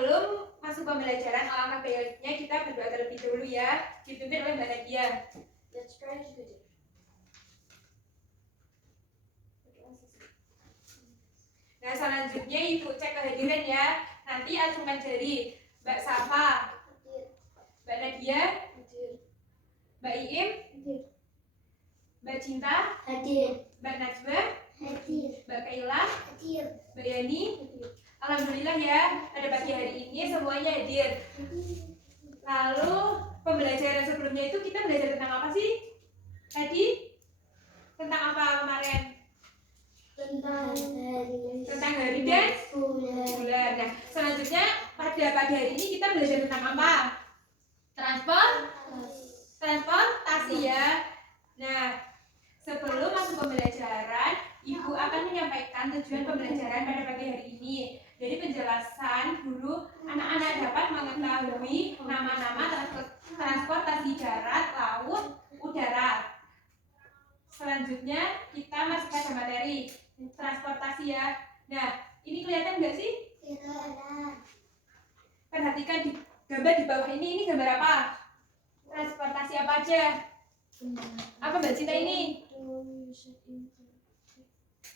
sebelum masuk pembelajaran alangkah baiknya kita berdoa terlebih dahulu ya, dipimpin oleh Mbak Nadia. Let's try together. Nah, selanjutnya Ibu cek kehadiran ya. Nanti acungkan jari. Mbak Safa, Mbak Nadia, Mbak Iim, Mbak Cinta, Mbak Najwa, Mbak Kaila, Mbak Yani. Alhamdulillah ya, pada pagi hari ini semuanya hadir. Lalu pembelajaran sebelumnya itu kita belajar tentang apa sih? Tadi tentang apa kemarin? Tentang hari dan bulan. Nah, selanjutnya pada pagi hari ini kita belajar tentang apa? Transportasi ya. Nah, sebelum masuk pembelajaran, Ibu akan menyampaikan tujuan pembelajaran pada pagi hari ini. Jadi penjelasan guru, anak-anak dapat mengetahui nama-nama transportasi darat, laut, udara. Selanjutnya kita masuk pada materi transportasi ya. Nah, ini kelihatan nggak sih? Perhatikan di gambar di bawah ini gambar apa? Transportasi apa aja? Apa Mbak Cinta ini?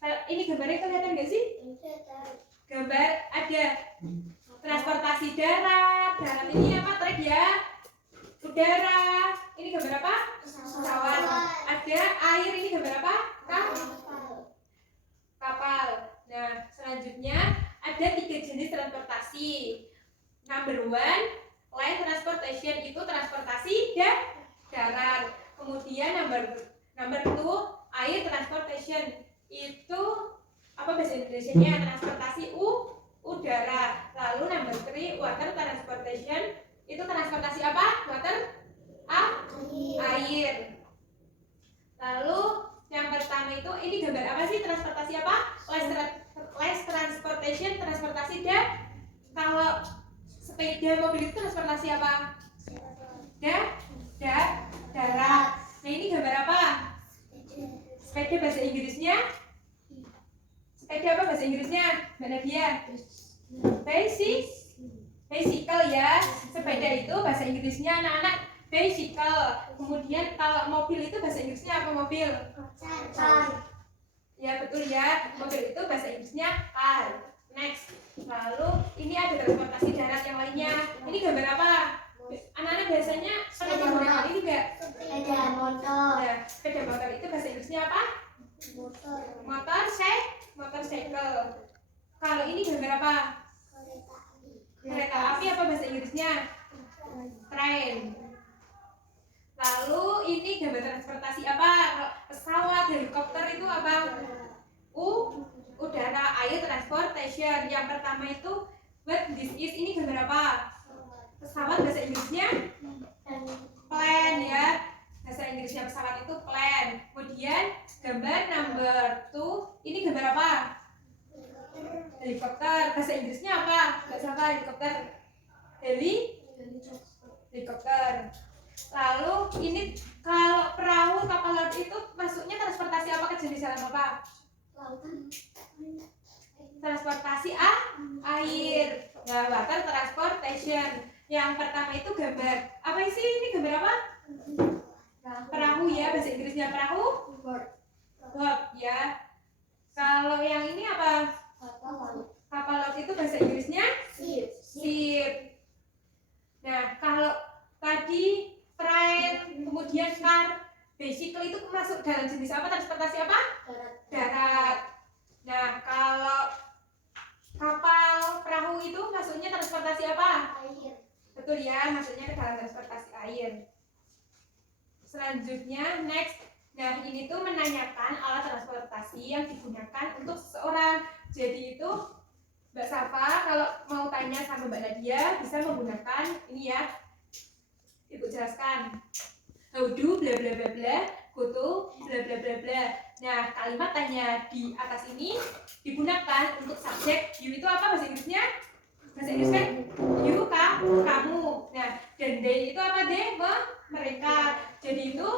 Ini gambarnya kelihatan nggak sih? Gambar ada transportasi darat ini apa? Trek ya. Udara, ini gambar apa? Pesawat. Ada air, ini gambar apa? Kapal. Nah, selanjutnya ada 3 jenis transportasi. Number 1, land transportation, itu transportasi darat. Kemudian number 2, air transportation, itu apa bahasa Indonesianya? Transportasi udara. Lalu number 3, water transportation, itu transportasi apa? Water air. Lalu yang pertama itu ini gambar apa sih? Transportasi apa? Land transportation, transportasi kalau sepeda mobil itu transportasi apa? Darat. Nah, ini gambar apa? Sepeda bahasa Inggrisnya? Sepeda apa bahasa Inggrisnya? Mbak Nadia? Bicycle ya. Sepeda itu bahasa Inggrisnya anak-anak bicycle. Kemudian kalau mobil itu bahasa Inggrisnya apa mobil? Ya betul ya. Mobil itu bahasa Inggrisnya car. Next. Lalu ini ada transportasi darat yang lainnya. Ini gambar apa? Anak-anak biasanya pernah menggunakan ini enggak? Sepeda motor. Nah, sepeda motor itu bahasa Inggrisnya apa? Motorcycle. Kalau ini gambar apa? Kereta api apa bahasa Inggrisnya? Train. Lalu ini gambar transportasi apa? Pesawat, helikopter itu apa? Udara, air transportation. Yang pertama itu what this is, ini gambar apa? Pesawat bahasa Inggrisnya plane ya. Bahasa Inggrisnya pesawat itu plane. Kemudian gambar number 2, ini gambar apa? Helikopter. Bahasa Inggrisnya apa? Enggak salah, helikopter. Helikopter. Lalu ini kalau perahu, kapal laut itu masuknya transportasi apa ke jenis dalam apa? Transportasi air. Nah, water transportation. Yang pertama itu gambar apa sih? Ini gambar apa? Perahu ya, bahasa Inggrisnya perahu. Boat ya. Kalau yang ini apa? Kapal laut itu bahasa Inggrisnya ship. Nah, kalau tadi train, kemudian car, bicycle itu masuk dalam jenis apa? Transportasi apa? Darat. Nah, kalau kapal, perahu itu masuknya transportasi apa? Air. Betul ya, masuknya ke dalam transportasi air. Selanjutnya, next. Nah, ini tuh menanyakan alat transportasi yang digunakan untuk seseorang. Jadi itu Mbak Safa kalau mau tanya sama Mbak Nadia bisa menggunakan ini ya. Ibu jelaskan. How do bla bla bla bla, go to bla bla bla bla. Nah, kalimat tanya di atas ini digunakan untuk subjek. You itu apa bahasa Inggrisnya? Bahasa Inggris kan you, kamu. Nah, dan they itu apa? They, mereka. Jadi itu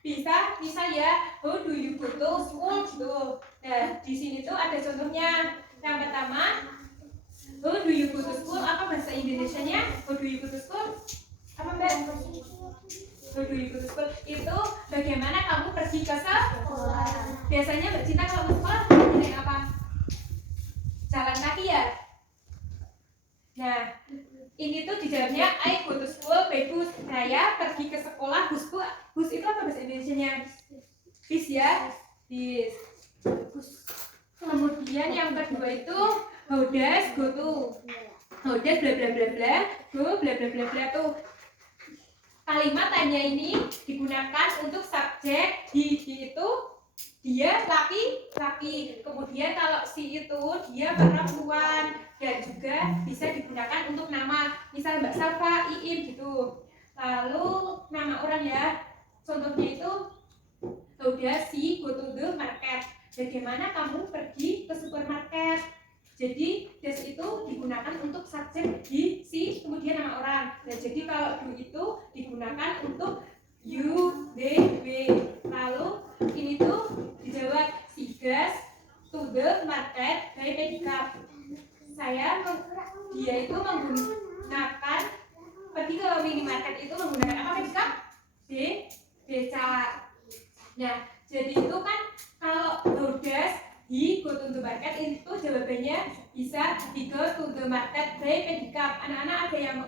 bisa ya, how do you go to school gitu. Nah, di sini tuh ada contohnya. Yang pertama, How do you go to school? Apa bahasa Indonesianya? How do you go to school? Apa Mbak? How do you go to school? Itu bagaimana kamu pergi ke sekolah. Biasanya Mbak Cinta kalau ke sekolah naik apa? Jalan kaki ya? Nah, ini tuh dijawabnya I go to school by bus. Saya pergi ke sekolah busku. Bus itu apa bahasa Indonesianya? Bis ya? Bis. Kemudian yang kedua itu how does go to. How does bla bla bla bla go bla bla bla bla tuh. Kalimat tanya ini digunakan untuk subjek he itu dia laki-laki. Kemudian kalau si itu dia perempuan dan juga bisa digunakan untuk nama. Misal Mbak Safa, Iim gitu. Lalu nama orang ya. Contohnya itu how does she go to the market. Bagaimana kamu pergi ke supermarket. Jadi does itu digunakan untuk subjek he, si, kemudian nama orang. Nah, jadi kalau do itu digunakan untuk you, they, we. Lalu ini tuh dijawab she goes to the market by pedicab. Dia itu menggunakan pergi ke minimarket itu menggunakan apa pedicab? Becak. Nah, jadi itu kan kalau how does he go to the market itu jawabannya bisa he goes to the market by pedicab. Anak-anak ada yang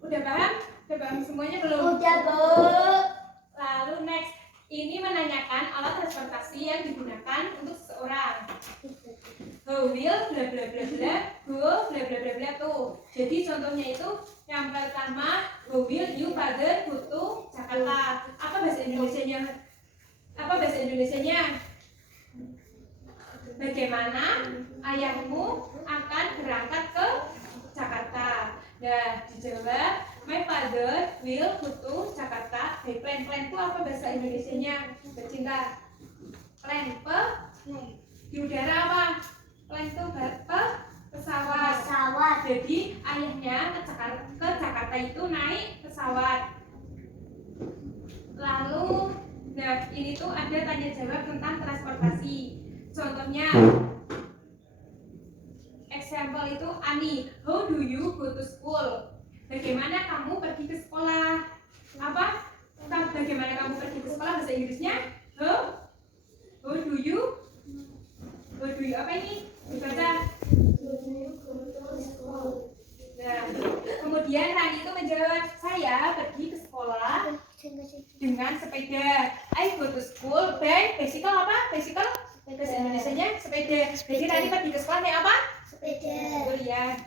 udah paham? Udah paham semuanya belum? Udah, Bu. Lalu next, ini menanyakan alat transportasi yang digunakan untuk seseorang. How will bla bla bla bla go bla bla bla bla tuh. Jadi contohnya itu yang pertama how will you father go to Jakarta. Apa bahasa Indonesianya? Apa bahasa Indonesianya? Bagaimana ayahmu akan berangkat ke Jakarta? Nah, dijawab my father will go to Jakarta by plane. Plane itu apa bahasa Indonesianya? Bercinta. Plane di udara apa? Plane itu pesawat. Jadi ayahnya ke Jakarta itu naik pesawat. Lalu, nah ini tuh ada tanya jawab tentang transportasi. Contohnya, example itu Ani, how do you go to school? Bagaimana kamu pergi ke sekolah? Apa? Bagaimana kamu pergi ke sekolah bahasa Inggrisnya? How do you apa ini? Dibaca. Nah, kemudian Rani itu menjawab, saya pergi ke sekolah dengan sepeda. I go to school by bicycle apa? Bicycle? Bahasa Indonesianya sepeda. Jadi Rani pergi ke sekolah naik apa? Sepeda. Oh iya.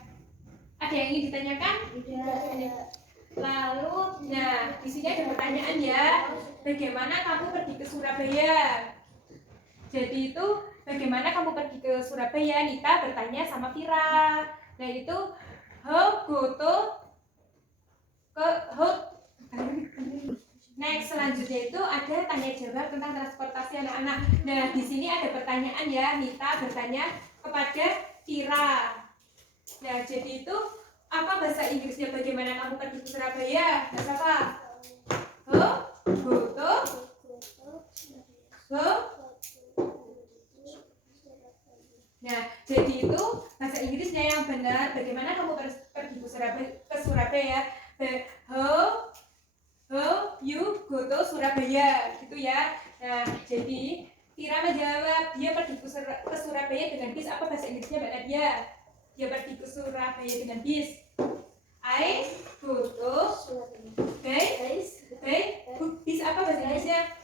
Ada yang ingin ditanyakan? Tidak. Lalu, nah di sini ada pertanyaan ya. Bagaimana kamu pergi ke Surabaya? Jadi itu bagaimana kamu pergi ke Surabaya? Nita bertanya sama Vira. Nah itu how go to ke how. Next selanjutnya itu ada tanya jawab tentang transportasi anak-anak. Nah di sini ada pertanyaan ya. Nita bertanya kepada Vira. Nah jadi itu apa bahasa Inggrisnya bagaimana kamu pergi ke Surabaya? Bahasa apa? Go to Nah, jadi itu bahasa Inggrisnya yang benar. Bagaimana kamu pergi ke Surabaya? How you go to Surabaya, gitu ya. Nah, jadi Tira menjawab dia pergi ke Surabaya dengan bis. Apa bahasa Inggrisnya Mbak Nadia? Dia pergi ke Surabaya dengan bis. I go to bis apa bahasa Inggrisnya?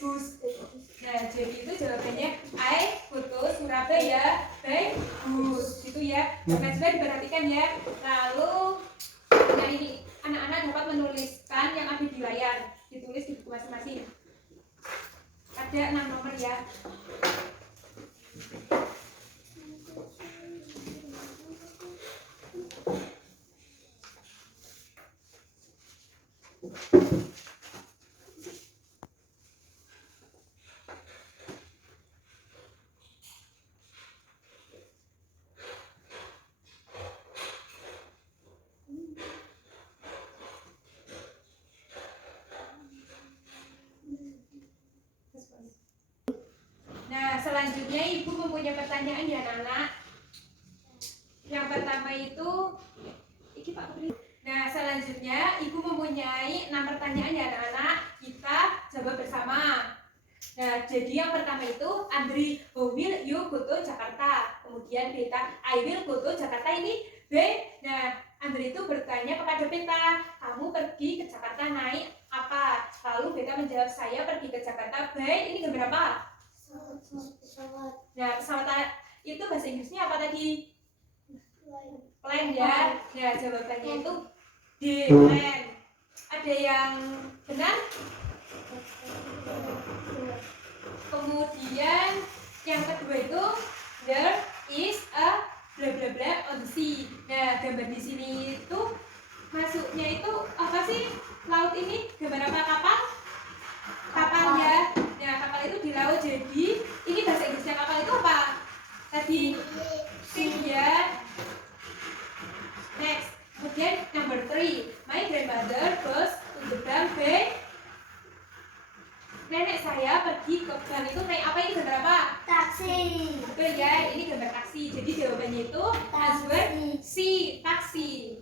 Bus. Nah, jadi itu jawabannya I go to Surabaya by bus. Gitu ya. Coba diperhatikan ya. Lalu, nah ini anak-anak dapat menuliskan yang ada di layar. Ditulis di buku masing-masing. Ada 6 nomor ya. Nah, selanjutnya Ibu mempunyai pertanyaan ya anak-anak. Yang pertama itu iki Pak Putri. Nah, selanjutnya Ibu mempunyai 6 pertanyaan ya anak-anak. Kita jawab bersama. Nah, jadi yang pertama itu Andri, how will you go to Jakarta? Kemudian Beta, I will go to Jakarta ini B. Nah, Andri itu bertanya kepada Beta, kamu pergi ke Jakarta naik apa? Lalu Beta menjawab, saya pergi ke Jakarta by ini gambar apa? Pesawat. Nah, pesawat itu bahasa Inggrisnya apa tadi? Plane ya. Nah, jawabannya itu D, plane. Ada yang benar? Kemudian yang kedua itu there is a bla bla bla on the sea. Nah, gambar di sini itu masuknya itu apa sih? Laut ini gambar apa? Kapal? Kapal ya. Nah, kapal itu di laut. Jadi ini bahasa Inggrisnya kapal itu apa? Tadi ship ya. Next. Kemudian number 3. My grandmother goes to the bank by. Nenek saya pergi ke bank itu naik apa, ini gambar apa? Taksi. Betul ya, ini gambar taksi. Jadi jawabannya itu answer C, taksi.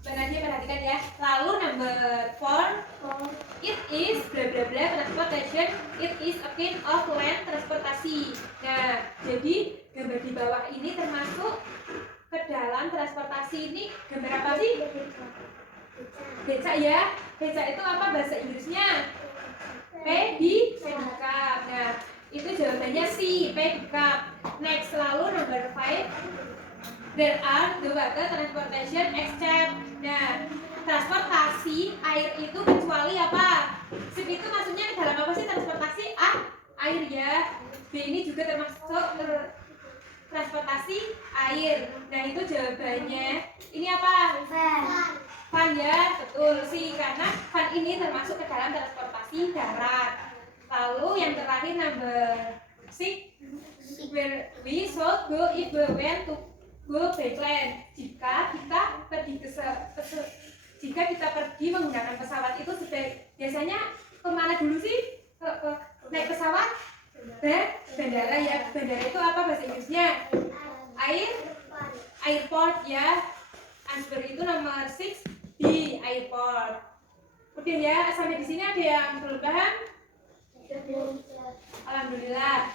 Benar-benar perhatikan ya. Lalu number 4, it is bla bla bla transportation. It is a kind of land transportasi. Nah, jadi gambar di bawah ini termasuk ke dalam transportasi. Ini gambar apa sih? Beca ya. Beca itu apa bahasa Inggrisnya? Pedicab. Nah, itu jawabannya C, pedicab. Next, lalu number 5. There are the water transportation except. Nah, transportasi air itu kecuali apa? Sip itu maksudnya ke dalam apa sih transportasi? A, air ya. B ini juga termasuk transportasi air. Nah, itu jawabannya. Ini apa? Van ya, betul sih, karena van ini termasuk ke dalam transportasi darat. Lalu yang terakhir number 6, where we should go if we went to go by plane. Jika kita pergi menggunakan pesawat itu biasanya kemana dulu sih? Naik pesawat? Bandara ya. Bandara itu apa bahasa Inggrisnya? Airport ya. Answer itu nomor 6 di airport. Oke ya, sampai di sini ada yang belum paham? Alhamdulillah.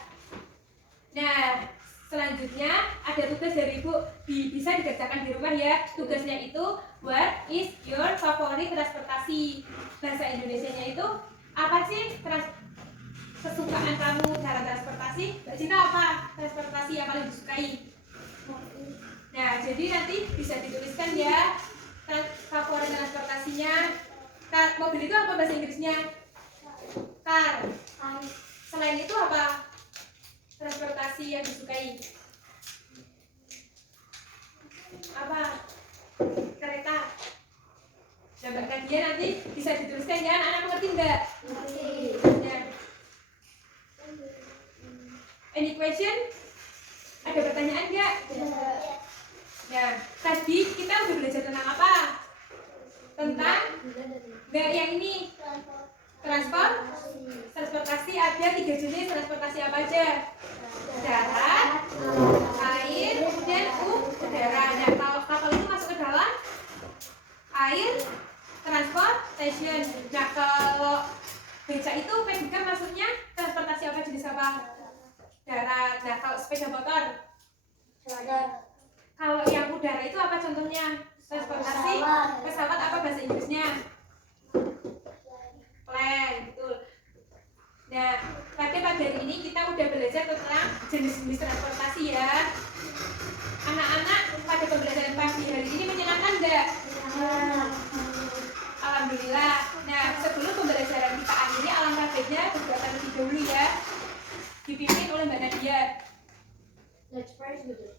Nah, selanjutnya ada tugas dari Ibu, bisa dikerjakan di rumah ya. Tugasnya itu, what is your favorite transportasi? Bahasa Indonesianya itu apa sih kesukaan kamu dalam transportasi? Mbak Cinta apa transportasi yang paling disukai? Nah, jadi nanti bisa dituliskan ya favorit transportasinya. Mobil itu apa bahasa Inggrisnya? Car. Selain itu apa transportasi yang disukai? Apa? Kereta. Nah, Mbak Nadia nanti bisa dituliskan ya. Anak-anak mengerti enggak? Ya. Any question? Ada pertanyaan enggak? Nah, tadi kita udah belajar tentang apa? Tentang enggak yang ini? Transportasi ada 3 jenis. Transportasi apa aja? Darat, air, kemudian udara. Nah, kalau kapal itu masuk ke dalam air transportation. Nah, kalau beca itu pedicab maksudnya transportasi apa, jenis apa? Darat. Nah, kalau sepeda motor? Kalau yang udara itu apa contohnya? Transportasi pesawat apa bahasa Inggrisnya? Plane, betul. Nah, pada pagi hari ini kita udah belajar tentang jenis-jenis transportasi ya. Anak-anak, pada pembelajaran pagi hari ini menyenangkan enggak? Alhamdulillah. Nah, sebelum pembelajaran kita akhiri, alangkah baiknya berdoa terlebih dahulu ya. Dipimpin oleh Mbak Nadia. Let's pray together.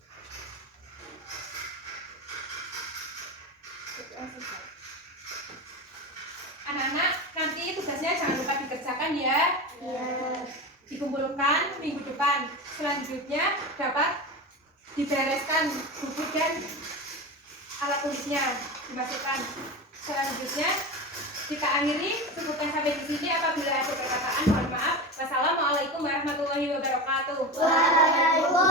Anak-anak, nanti tugasnya jangan lupa dikerjakan ya. Dikumpulkan minggu depan. Selanjutnya dapat dibereskan buku dan alat tulisnya, dimasukkan. Selanjutnya kita akhiri, cukupkan sampai di sini. Apabila ada perkataan mohon maaf. Wassalamualaikum warahmatullahi wabarakatuh. Waalaikumsalam.